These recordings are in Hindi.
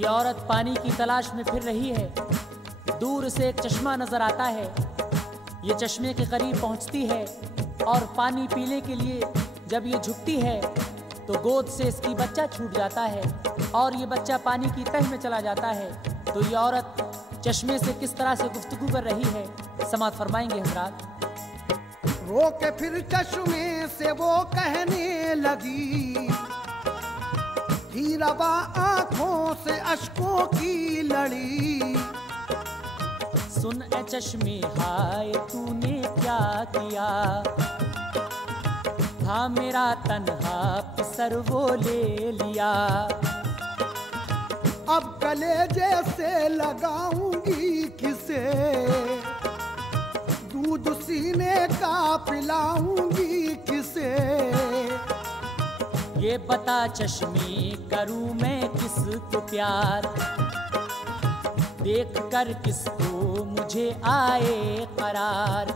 ये औरत पानी की तलाश में फिर रही है। दूर से एक चश्मा नजर आता है। ये चश्मे के करीब पहुंचती है और पानी पीने के लिए जब ये झुकती है तो गोद से इसकी बच्चा छूट जाता है और ये बच्चा पानी की तह में चला जाता है। तो ये औरत चश्मे से किस तरह से गुफ्तगू कर रही है, समाअत फरमाएंगे हजरात। रो के फिर चश्मे से वो कहने लगी, ही रवा आंखों से अश्कों की लड़ी। सुन ए चश्मे हाय तूने क्या किया, था मेरा तन्हा पिसर वो ले लिया। अब कलेजे से लगाऊंगी किसे, दूध सीने का पिलाऊंगी किसे। ये बता चश्मे करूं मैं किसको प्यार, देख कर किसको मुझे आए करार।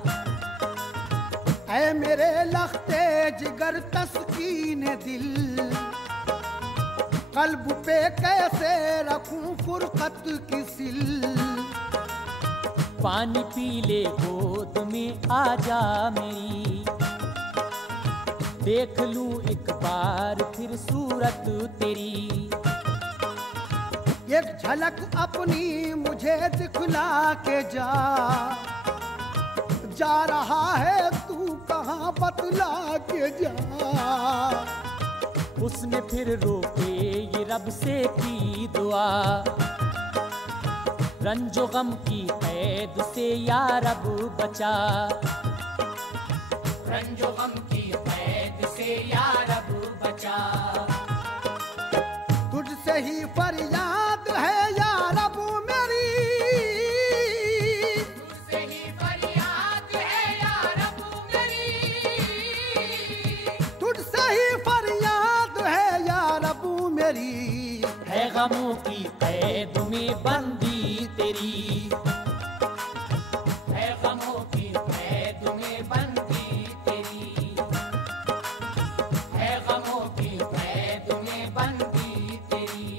ऐ मेरे लख्ते जिगर तस्कीने दिल, कल्ब पे कैसे रखूं फुरकत की सिल। पानी पी ले गोद में आजा मेरी, देख लूं एक बार फिर सूरत तेरी। एक झलक अपनी मुझे दिखला के जा रहा है तू कहाँ बतला के जा। उसने फिर रोके ये रब से की दुआ, रंजो गम की कैद से या रब बचा। रंजो गम की कैद से या रब बचा। तुझसे ही फरियाद है या रब मेरी, तुझसे ही फरियाद है या रब मेरी। तुझसे ही फरियाद है या रब मेरी। है गमों की कैद में बंदी तेरी, है गमों की कैद में बंदी तेरी, है गमों की कैद में बंदी तेरी।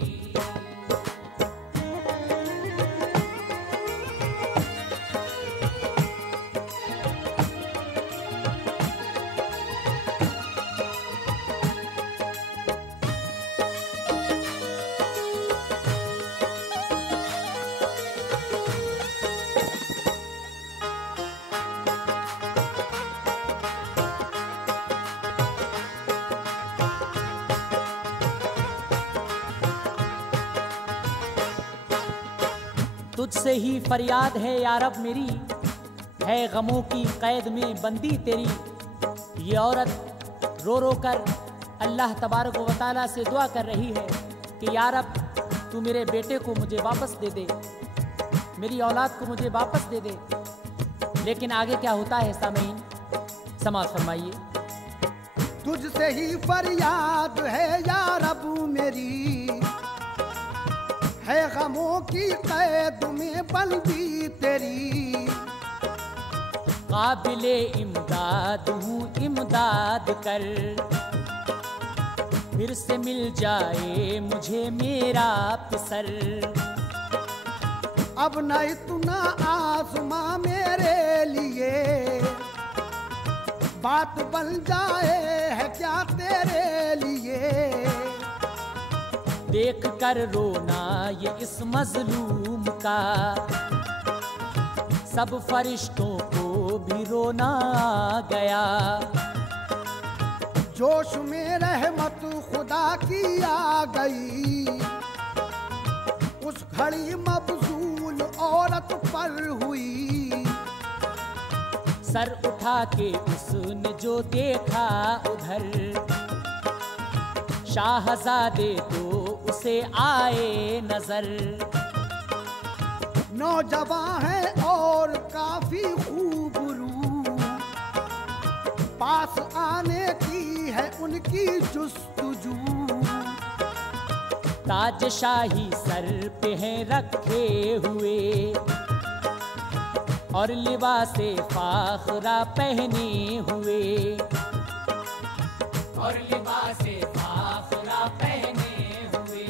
तुझसे ही फरियाद है या रब मेरी, है गमों की कैद में बंदी तेरी। ये औरत रो रो कर अल्लाह तबारक व तआला से दुआ कर रही है कि या रब तू मेरे बेटे को मुझे वापस दे दे, मेरी औलाद को मुझे वापस दे दे। लेकिन आगे क्या होता है सामीन, समाअत फरमाइए। तुझसे ही फरियाद है या रब मेरी, है गमों की कैद में बंदी तेरी। काबिले इमदाद हूँ इमदाद कर, फिर से मिल जाए मुझे मेरा पिसर। अब न इतना आसमा मेरे लिए, बात बन जाए है क्या तेरे लिए। देख कर रोना ये इस मजलूम का, सब फरिश्तों को भी रोना आ गया। जोश में रहमत खुदा की आ गई, उस घड़ी मबजूल औरत पर हुई। सर उठा के उसने जो देखा उधर, शाहजादे तो उसे आए नजर। नौजवान है और काफी खूबरू, पास आने की है उनकी जुस्तजू। ताज शाही सर पे है रखे हुए, और लिबासे फाखरा पहने हुए, और लिबासे फाखरा पहने हुए।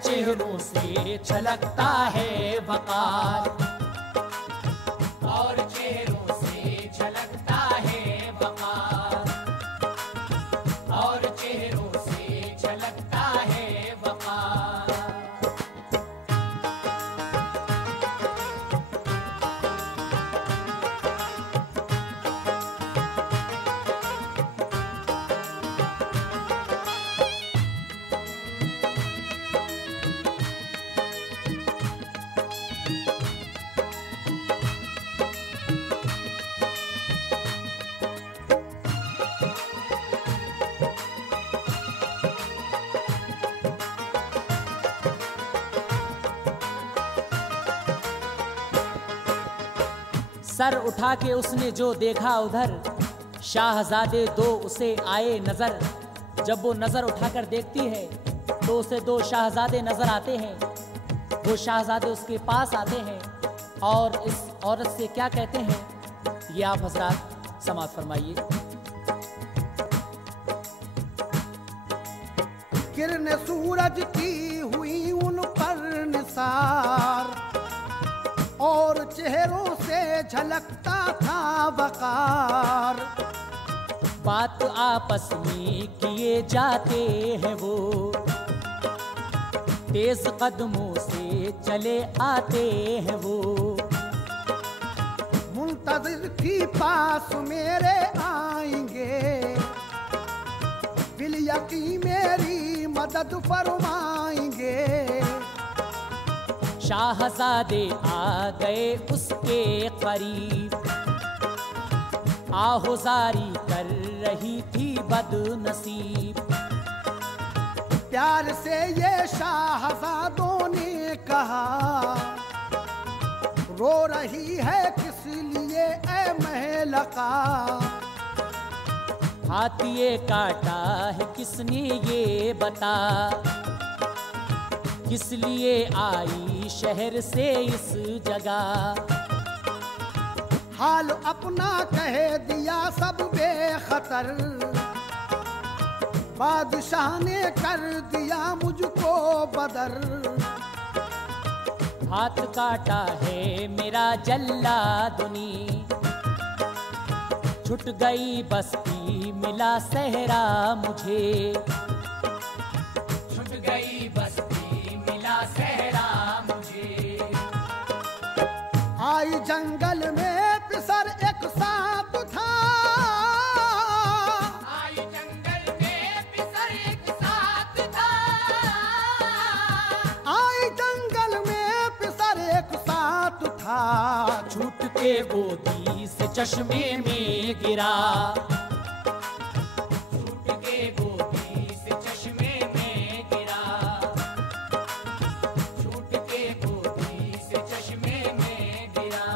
चेहरों से छलकता है वकार, और चेहरों से झलकता है वकार, और चेहरों से झलकता है वकार। सर उठा के उसने जो देखा उधर, शाहजादे दो उसे आए नजर। जब वो नजर उठाकर देखती है तो उसे दो शाहजादे नजर आते हैं। वो शाहजादे उसके पास आते हैं और इस औरत से क्या कहते हैं, ये आप हजरात समाअत फरमाइए। किरण सूरज की हुई उन पर निसार, और चेहरों से झलकता था वकार। बात आपस में किए जाते हैं वो, तेज कदमों से चले आते हैं वो। मुंतजिर थी पास मेरे आएंगे, बिल यकीन मेरी मदद फरमाएंगे। शाहजादे आ गए उसके करीब, आहुजारी कर रही थी बदनसीब। प्यार से ये शाहजादों ने कहा, रो रही है किस लिए ऐ महलका। हाथ ये काटा है किसने ये बता, किस लिए आई शहर से इस जगह। हाल अपना कह दिया सब बेखतर, बादशाह ने कर दिया मुझको बदर। हाथ काटा है मेरा जल्लादुनी, छुट गई बस्ती मिला सहरा मुझे। छुट गई बस्ती मिला सहरा मुझे। आई जंगल में पिसर एक साथ था, आई जंगल में पिसर एक साथ था। आई जंगल में पिसर एक साथ था। छूट के गोदी से चश्मे में गिरा, छूट के गोदी से चश्मे में गिरा, छूट के गोदी से चश्मे में गिरा।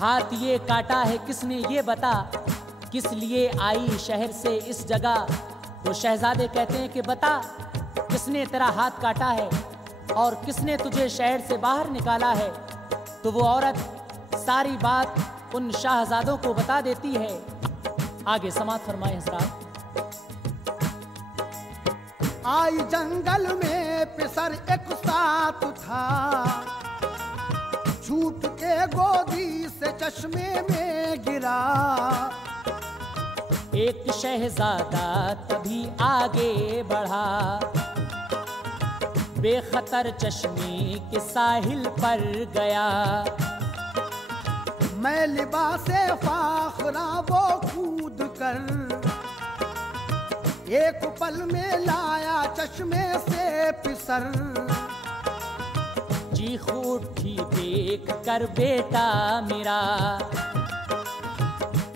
हाथ ये काटा है किसने ये बता, किस लिए आई शहर से इस जगह। वो शहजादे कहते हैं कि बता किसने तेरा हाथ काटा है और किसने तुझे शहर से बाहर निकाला है। तो वो औरत सारी बात उन शाहजादों को बता देती है। आगे समाअत फरमाए हजरात। आई जंगल में पिसर एक साथ था, छूट के गोदी से चश्मे में गिरा। एक शहजादा तभी आगे बढ़ा, बेखतर चश्मे के साहिल पर गया। मैं लिबासे फाखरा वो कूद कर, एक पल में लाया चश्मे से पिसर। चीख उठी देख कर बेटा मेरा,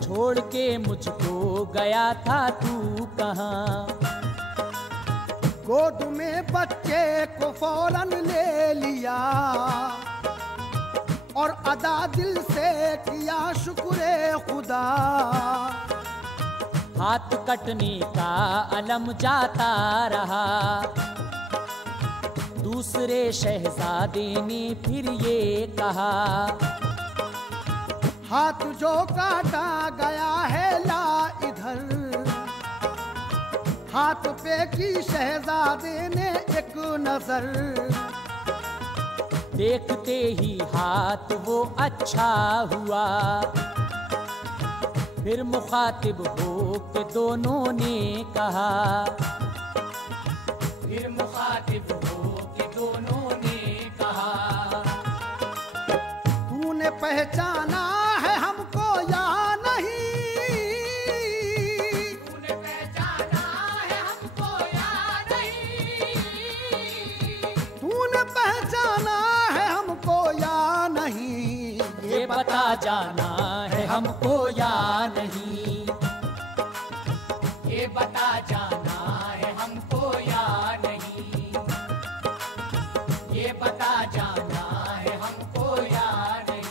छोड़ के मुझको गया था तू कहाँ। गोद में बच्चे को फौरन ले लिया और अदा दिल से किया शुक्र खुदा। हाथ कटने का अलम जाता रहा, दूसरे शहजादे ने फिर ये कहा, हाथ जो काटा गया है ला इधर। हाथ पे की शहजादे ने एक नजर, देखते ही हाथ वो अच्छा हुआ। फिर मुखातिब हो के दोनों ने कहा, फिर मुखातिब हो के दोनों ने कहा, तूने पहचाना है हमको या नहीं? तूने पहचाना है हमको या नहीं? तूने पहचाना है हमको या नहीं? ये बता जाना है हमको या नहीं? ये बता जाना है हमको या नहीं? ये बता जाना है हमको या नहीं?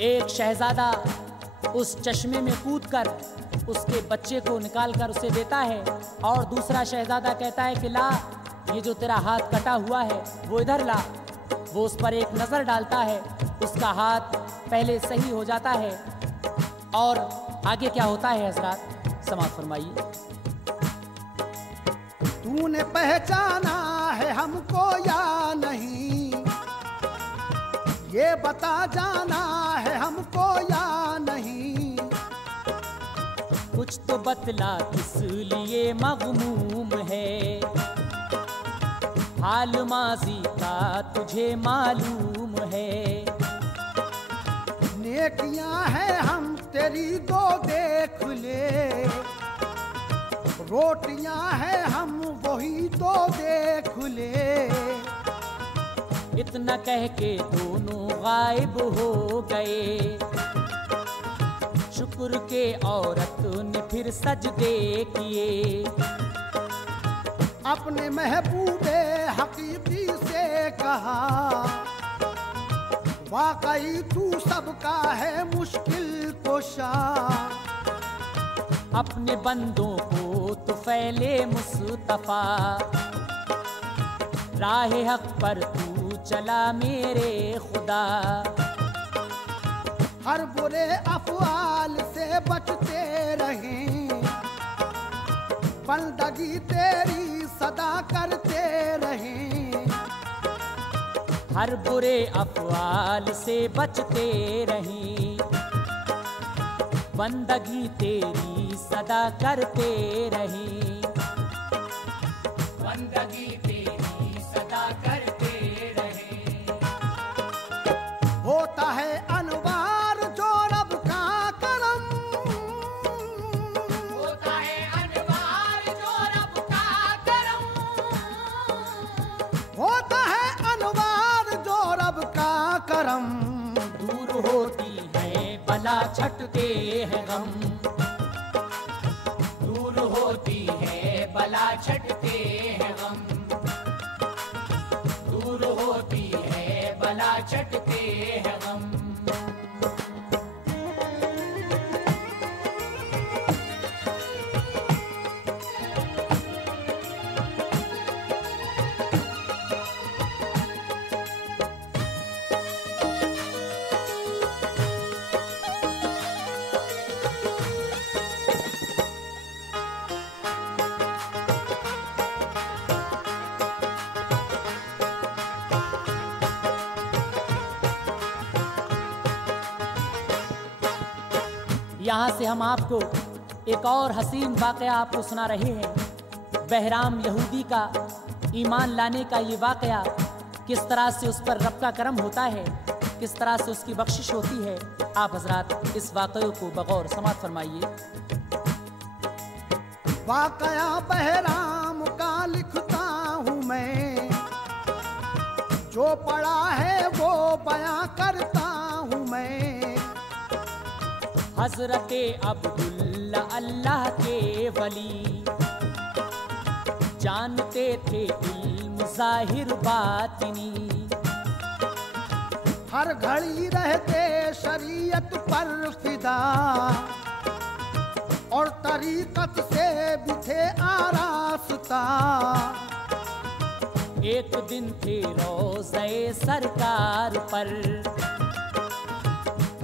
एक शहजादा उस चश्मे में कूदकर उसके बच्चे को निकाल कर उसे देता है, और दूसरा शहजादा कहता है कि ला, ये जो तेरा हाथ कटा हुआ है वो इधर ला। वो उस पर एक नज़र डालता है, उसका हाथ पहले सही हो जाता है। और आगे क्या होता है हजरात, समाअत फरमाइए। तूने पहचाना है हमको या नहीं? ये बता जाना है हमको या नहीं? कुछ तो बतला किस लिए मगमूम है, हाल माजी का तुझे मालूम है। नेकियां हैं हम तेरी दो देख ले, रोटियां हैं हम वही दो देख ले। इतना कह के दोनों गायब हो गए, शुक्र के औरत ने फिर सजदे किए। अपने महबूबे हकीकी से कहा, वाकई तू सबका है मुश्किल कुशा। अपने बंदों को तो फैले मुस्तफा, राह हक पर तू चला मेरे खुदा। हर बुरे अफवाल से बचते रहें, बंदगी तेरी सदा करते रहें। हर बुरे अफवाल से बचते रहें, बंदगी तेरी सदा करते रहें। बंदगी तेरी सदा करते रहें। होता है अनवार जो रब का करम, होता है अनवार जो रब का करम, होता है अनवार जो रब का करम। दूर होती है बला छटते हैं गम, दूर होती है बला छटते हैं गम, दूर होती है बला छटते हैं गम। यहाँ से हम आपको एक और हसीन वाक़या आपको सुना रहे हैं। बहराम यहूदी का ईमान लाने का ये वाक़या, किस तरह से उस पर रब का करम होता है, किस तरह से उसकी बख्शिश होती है। आप हजरात इस वाक़ये को बगौर समाअत फरमाइए। वाक़या बहराम का लिखता हूँ मैं, जो पढ़ा है वो बयां करता हूँ मैं। हजरते अब्दुल्ला अल्लाह के वली, जानते थे इल्म ज़ाहिर बातिनी। हर घड़ी रहते शरीयत पर फिदा, और तरीकत से भी थे आरास्ता। एक दिन थे रोज़े सरकार पर,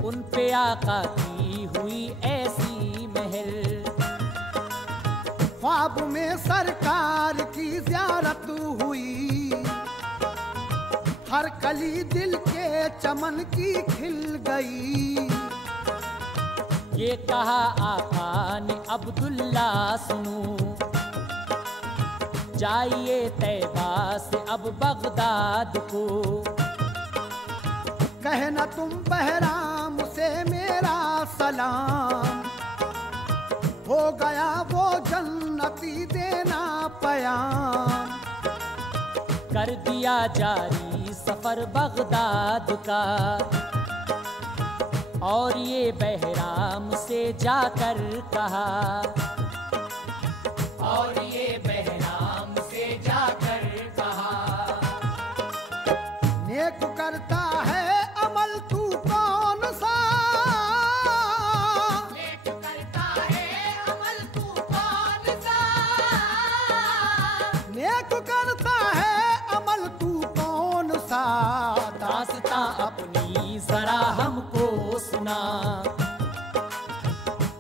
उन पे आका की हुई ऐसी महर। ख्वाब में सरकार की ज़ियारत हुई, हर कली दिल के चमन की खिल गई। ये कहा आका ने अब्दुल्ला सुनो, जाइए तैबा से अब बगदाद को। कहना तुम बहराम से मेरा सलाम, हो गया वो जन्नती देना पयाम। कर दिया जारी सफर बगदाद का, और ये बहराम से जाकर कहा, और ये बहराम से जाकर कहा। नेक करता है अमल तू कौन सा, नेक करता है अमल तू कौन सा, नेक करता है अमल तू कौन सा। दास्तां अपनी जरा हमको सुना,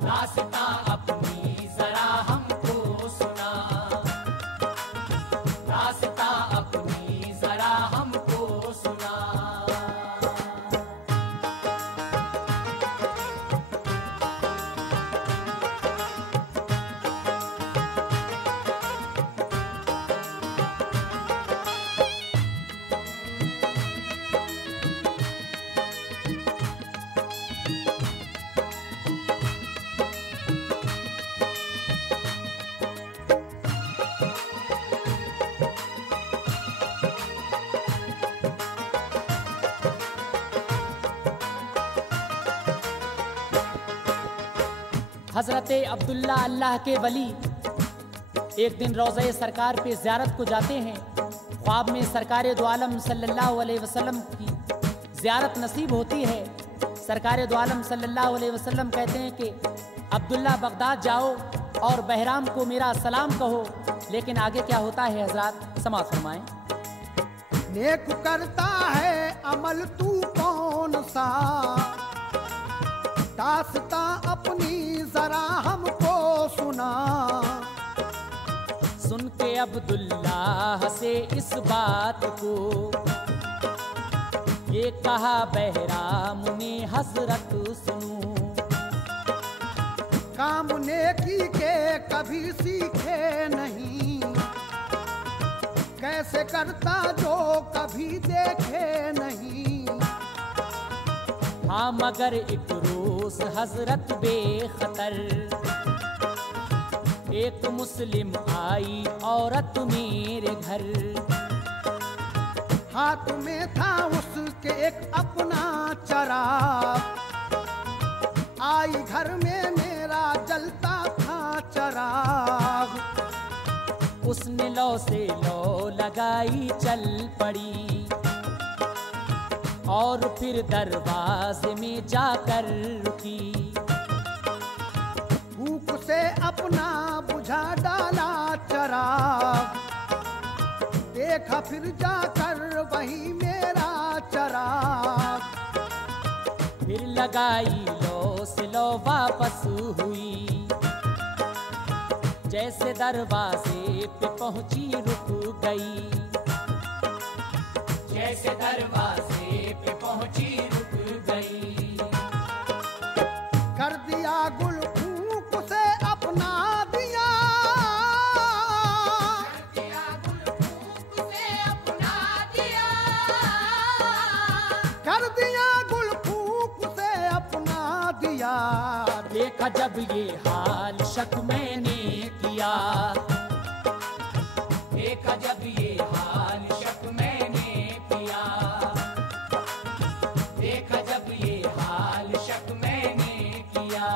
दास्तां अपनी जरा हमको सुना, दास्तां अपनी जरा हमको सुना। हजरते अब्दुल्ला अल्लाह के वली एक दिन रोज़े सरकार पे ज़ियारत को जाते हैं। ख्वाब में सरकार दो आलम सल्लल्लाहु अलैहि वसल्लम की ज़ियारत नसीब होती है। सरकार दो आलम सल्लल्लाहु अलैहि वसल्लम कहते हैं कि अब्दुल्ला बगदाद जाओ और बहराम को मेरा सलाम कहो। लेकिन आगे क्या होता है हजरात समाअत फरमाएं। नेक करता है अमल तू कौन सा, दास्तां अपनी जरा हमको सुना। सुन के अब्दुल्ला से इस बात को, ये कहा बहराम ने हजरत सुनो। काम नेकी के कभी सीखे नहीं, कैसे करता जो कभी देखे नहीं। हाँ मगर एक रोज हजरत बेखतर, एक मुस्लिम आई औरत मेरे घर। हाथ में था उसके एक अपना चराग, आई घर में मेरा जलता था चराग। उसने लौ से लौ लगाई चल पड़ी, और फिर दरवाजे में जाकर रुकी। भूख से अपना बुझा डाला चराग, देखा फिर जाकर वही मेरा चराग। फिर लगाई लो से लो वापस हुई, जैसे दरवाजे पे पहुंची रुक गई। जैसे दरवाजे पे पहुंची रुक गई। कर दिया कर दिया गुल फूक से अपना दिया। देखा जब ये हाल शक मैंने किया, देखा जब ये हाल शक मैंने किया, देखा जब ये हाल शक मैंने किया।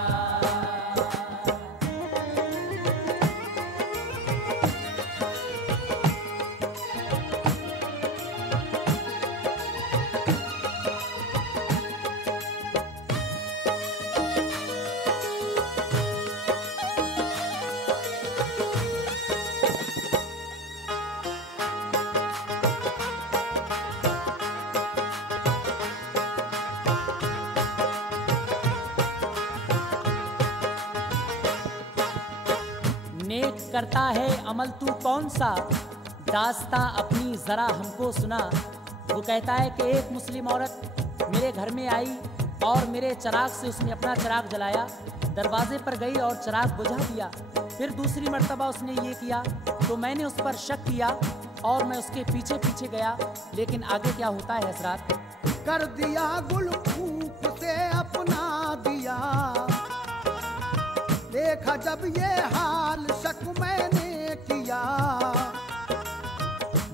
नेक करता है अमल तू कौन सा, दास्ता अपनी जरा हमको सुना। वो कहता है कि एक मुस्लिम औरत मेरे घर में आई और मेरे चिराग से उसने अपना चिराग जलाया, दरवाजे पर गई और चिराग बुझा दिया। फिर दूसरी मर्तबा उसने ये किया तो मैंने उस पर शक किया और मैं उसके पीछे पीछे गया। लेकिन आगे क्या होता है हजरात? कर दिया गुल फूक से अपना दिया। देखा जब ये हाल शक मैंने किया।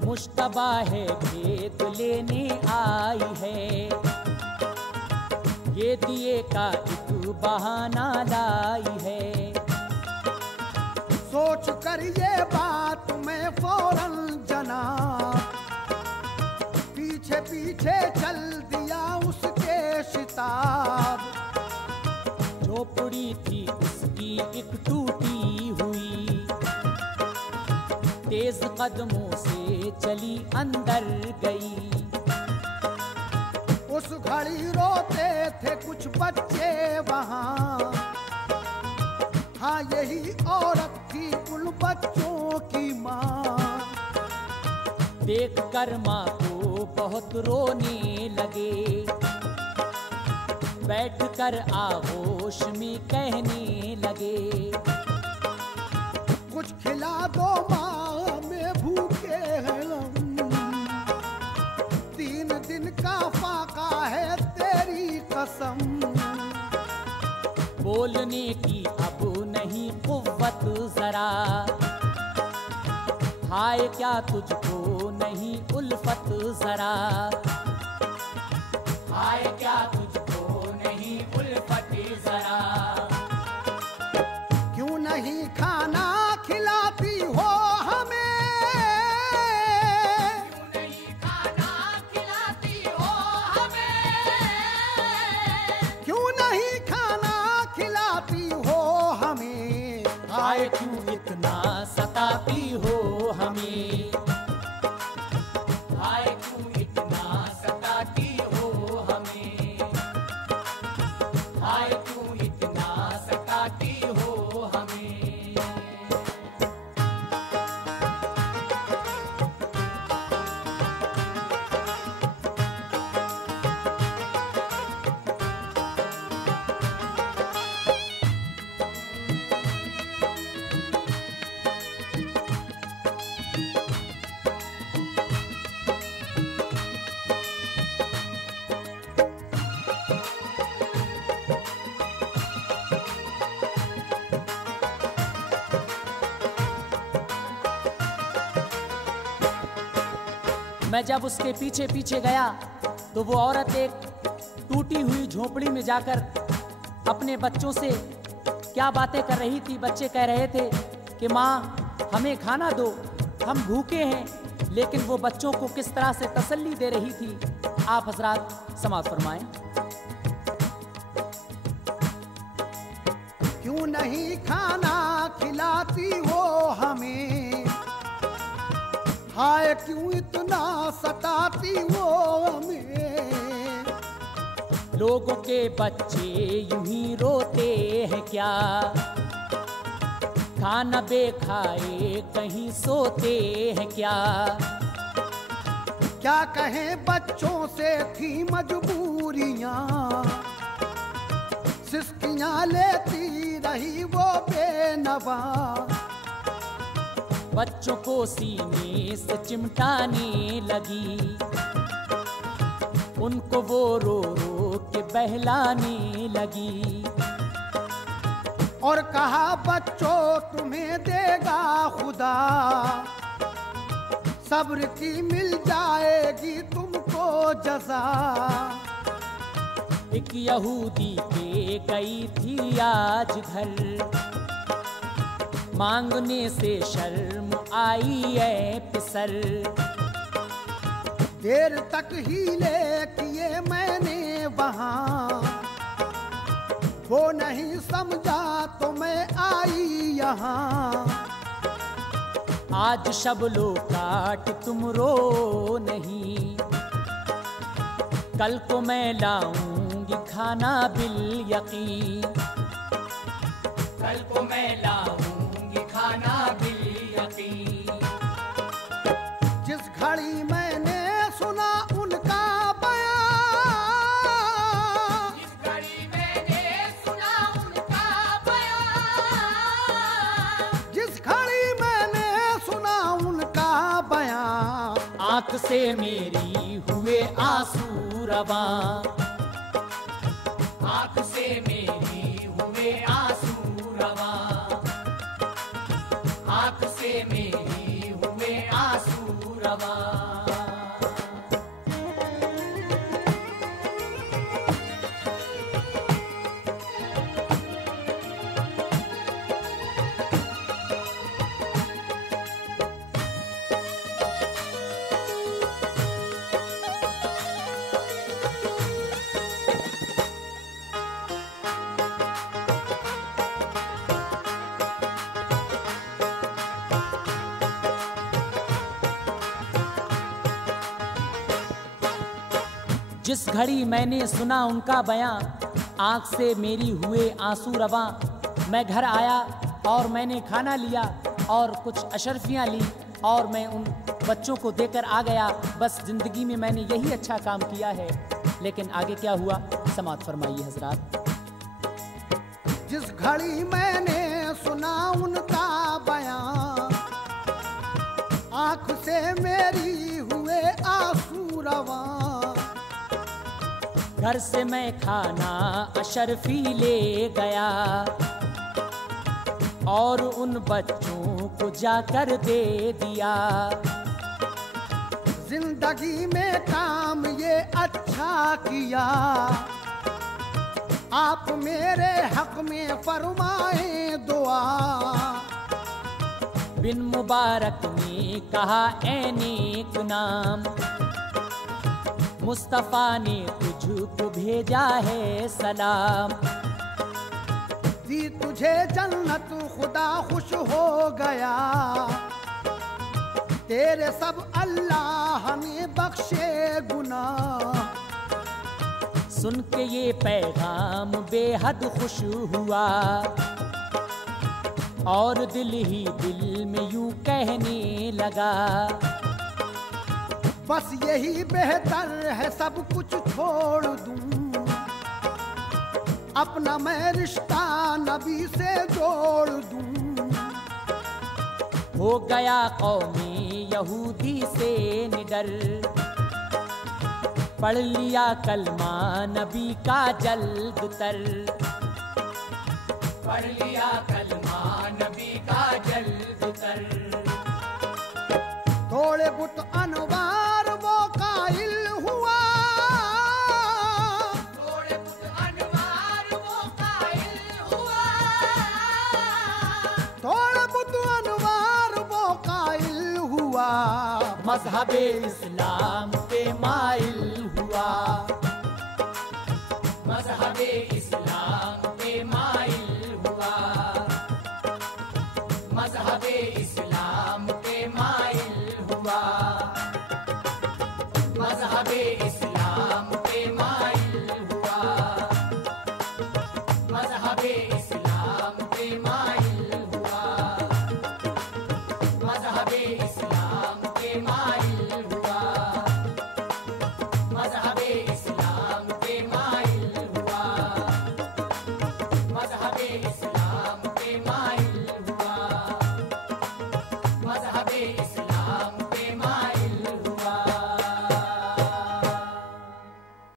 मुश्तबा है भेद लेने आई है, ये दिए का एक बहाना लाई है। सोच कर ये बात मैं फौरन जना, पीछे पीछे चल दिया उसके शिताब। झोपड़ी थी उसकी एक टूटी हुई, तेज कदमों से चली अंदर गई। उस घड़ी रोते थे कुछ बच्चे वहाँ, हाँ यही औरत थी उन बच्चों की माँ। देख कर माँ को बहुत रोने लगे, बैठ कर आगोश में कहने लगे। कुछ खिला दो माँ में भूखे हैं हम, 3 दिन का फाका है तेरी कसम। बोलने की अब नहीं कुव्वत जरा, हाय क्या तुझको नहीं उल्फत जरा, हाय क्या तुझको नहीं उल्फत जरा। क्यों नहीं खाना खिलाती हो हमें, क्यों नहीं खाना खिलाती हो हमें, क्यों नहीं खाना खिलाती हो हमें। हाय क्यों इतना सताती हो हमें, हाय क्यों इतना सताती हो हमें, हाय क्यों इतना सताती हो हमें। मैं जब उसके पीछे पीछे गया तो वो औरत एक टूटी हुई झोपड़ी में जाकर अपने बच्चों से क्या बातें कर रही थी। बच्चे कह रहे थे कि माँ हमें खाना दो, हम भूखे हैं। लेकिन वो बच्चों को किस तरह से तसल्ली दे रही थी, आप हजरात समाअत फरमाएं। क्यों नहीं खाना खिलाती हो हमें, हाय क्यों इतना सताती हो हमें। लोगों के बच्चे यूं ही रोते हैं क्या, खाना बेखाए कहीं सोते हैं क्या। क्या कहें बच्चों से थी मजबूरियां, सिस्कियां लेती रही वो बेनवा। बच्चों को सीने से चिमटाने लगी, उनको वो रो रो के बहलाने लगी और कहा बच्चों तुम्हें देगा खुदा, सब्र की मिल जाएगी तुमको जज़ा। एक यहूदी के गई थी आज घर, मांगने से शर्म आई है पिसर। देर तक हीले किए मैंने वहाँ, वो नहीं समझा तो मैं आई यहाँ। आज शबलो काट तुम रो नहीं, कल को मैं लाऊंगी खाना बिल यकीन। कल को मैं लाऊंगी खाना बिल यकीन। जिस घड़ी मैंने सुना उनका बयां, जिस घड़ी मैंने सुना उनका बयां, जिस घड़ी मैंने सुना उनका बयां, आंख से मेरी हुए आंसू रवां। आंख से मेरी हुए आंसू रवां, आंख से मेरी हुए आंसू रवां। जिस घड़ी मैंने सुना उनका बयां, आंख से मेरी हुए आंसू रवां। मैं घर आया और मैंने खाना लिया और कुछ अशरफियाँ ली और मैं उन बच्चों को देकर आ गया। बस जिंदगी में मैंने यही अच्छा काम किया है। लेकिन आगे क्या हुआ, समाअत फरमाइए हजरात। जिस घड़ी मैंने सुना उनका बयां, आंख से मेरी हुए आंसू रवां। घर से मैं खाना अशरफी ले गया और उन बच्चों को जाकर दे दिया। जिंदगी में काम ये अच्छा किया, आप मेरे हक में फरमाए दुआ। बिन मुबारक ने कहा ऐ नेक नाम, मुस्तफा ने तुझको भेजा है सलाम। दी तुझे जन्नत खुदा खुश हो गया, तेरे सब अल्लाह ने बख्शे गुनाह। सुन के ये पैगाम बेहद खुश हुआ और दिल ही दिल में यूं कहने लगा, बस यही बेहतर है सब कुछ छोड़ दूं, अपना मैं रिश्ता नबी से जोड़ दूं। हो गया कौमी यहूदी से निडर, पढ़ लिया कलमा नबी का जल्द तर। पढ़ लिया कलमा नबी का जल्द तर। थोड़े बुत अनवार वो कायल हुआ, थोड़े बुत अनवार वो कायल हुआ, थोड़े बुत अनवार वो कायल हुआ। मज़हब इस्लाम पे माइल